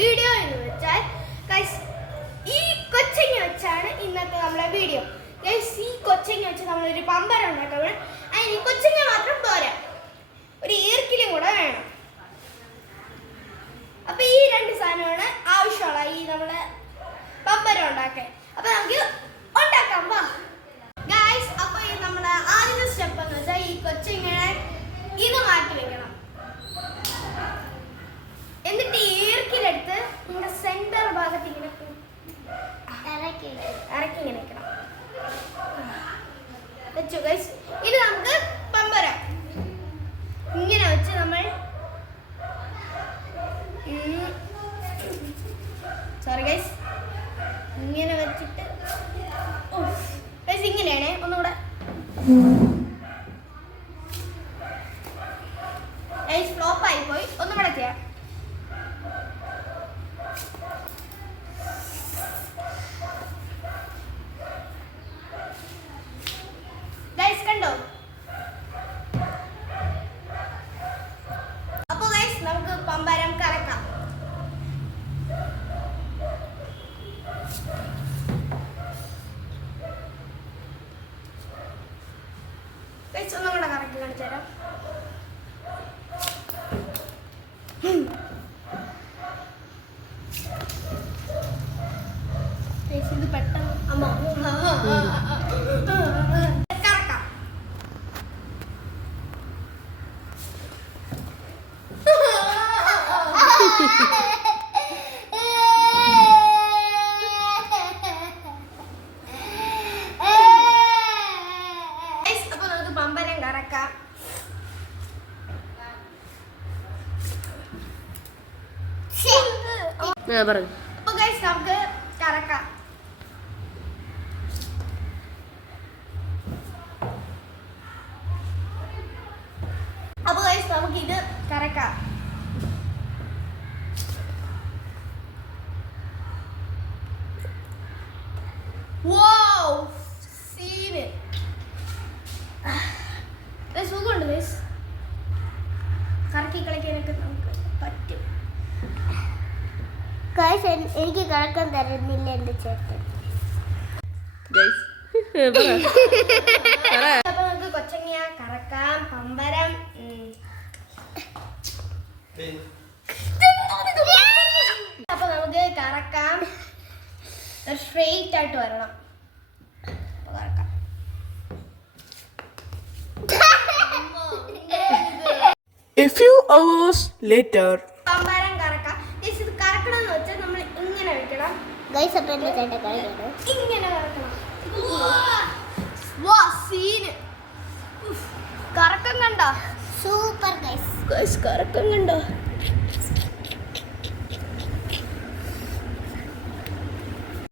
Video എന്ന് വെച്ചാൽ ഈ കൊച്ചിങ് വെച്ചാണ് ഇന്നത്തെ നമ്മളെ വീഡിയോ ഈ കൊച്ചിങ് വെച്ച് നമ്മളൊരു പമ്പരം ഉണ്ടാക്കാൻ വേണം അതിന് ഈ കൊച്ചങ്ങ മാത്രം പോരാ. ഒരു ഈർക്കിലും കൂടെ വേണം. അപ്പൊ ഈ രണ്ട് സാധനമാണ് ആവശ്യമുള്ള ഈ നമ്മളെ പമ്പരം ഉണ്ടാക്കാൻ. അപ്പൊ നമുക്ക് ഉണ്ടാക്കാം വാ. ഗൈസ് അപ്പൊ ഈ നമ്മുടെ ആദ്യത്തെ സ്റ്റെപ്പ് എന്ന് വെച്ചാൽ ഈ കൊച്ചിങ്ങനെ ഇത് മാറ്റി വെക്കണം എന്നിട്ട് ഈ ഈർക്കിലെടുത്ത് നമ്മുടെ സെന്റർ ഭാഗത്ത് ഇങ്ങനെ ഇറക്കി ഇങ്ങനെ വെക്കണം. വെച്ചു ഗൈസ് നമുക്ക് പമ്പരം ഇങ്ങനെ വെച്ച് നമ്മൾ സോറി ഗൈസ് ഇങ്ങനെ വെച്ചിട്ട് ഗൈസ് ഒന്നുകൂടെ. ഗൈസ് ഫ്ലോപ്പ് ആയി പോയി ഒന്നും കൂടെ ചെയ്യാം ഗൈസ് കണ്ടോ അപ്പൊ ഗൈസ് നമുക്ക് പമ്പരം കറക്കാം ഗൈസ് ഒന്നും കൂടെ കറക്കി കാണിച്ചു തരാം ഇത് പെട്ടെന്ന് അമ്മ കറക്കാം Guys, അപ്പൊ നമുക്ക് പമ്പരം കറക്കാം ആ പറഞ്ഞു അപ്പൊ ഗൈസ് നമുക്ക് കറക്കാം അപ്പൊ ഗൈസ് നമുക്ക് ഇത് കറക്കാം വൗ സീന് ഗൈസ് സുഖമുണ്ട് ഗൈസ് കറക്കി കളിക്കാനൊക്കെ നമുക്ക് പറ്റും ഗൈസ് എനിക്ക് കിടക്കാൻ തരുന്നില്ല എന്റെ ചേട്ടൻ. ഗൈസ് അപ്പൊ നമുക്ക് കൊച്ചങ്ങ കറക്കാം പമ്പരം. അപ്പൊ നമുക്ക് കറക്കാം. സ്ട്രെയിറ്റ് ആയിട്ട് വരണം. കറക്കാം. A few hours later, പമ്പരം കറക്കാം Guys, ഇത് കറക്കണം എന്ന് വെച്ചാൽ നമ്മൾ ഗൈസ് അപ്പം എന്റെ ചേട്ടൻ കളിക്കണം ഇങ്ങനെ കറക്കണം വാ സീന്. ഉഫ്. കറക്കം കണ്ടോ? സൂപ്പർ ഗൈസ് ഗൈസ് കറക്കം കണ്ടോ?